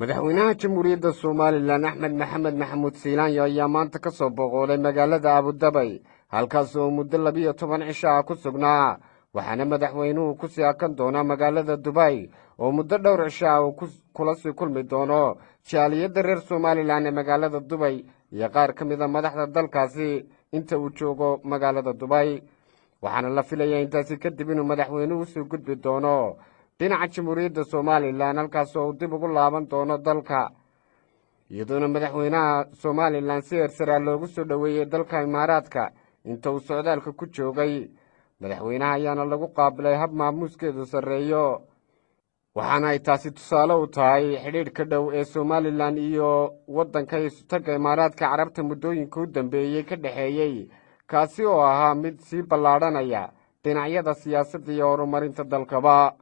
madaxweynaha jamhuuriyadda Soomaaliland Axmed Maxamed Maxamuud Siilaanyo ayaa maanta ka soo boqolay magaalada Abu Dhabi halkaas oo muddo 12 cisho ah ku sugnaa waxaana madaxweynuhu ku sii akan doona magaalada Dubai oo muddo dhowr cisho ah uu kula sii kulmi doono jaaliyadda reer Soomaaliland ee magaalada Dubai iyo qaar ka mid ah madaxda dalkaasi inta uu joogo magaalada Dubai waxaana la filayaa intaasi kadib inuu madaxweynuhu soo gudbi doono dhinaca jamhuuriyadda Soomaaliland halkaas oo dib ugu laaban doono dalka iyadoona madaxweynaha Soomaaliland si heersara loogu soo dhaweeyay dalka Imaaraadka inta uu socdaalka ku joogay madaxweynaha ayaana lagu qaabilay hab maamuuskeedu sareeyo waxaana ay taasi tusaale u tahay xidhiidhka dhow ee Soomaaliland iyo waddanka istaga Imaaraadka Carabta muddooyinka u dambeeyay ka dhaxeeyay kaasi oo ahaa mid sii ballaadhanaya dhinacyada siyaasadda iyo horumarinta dalkaba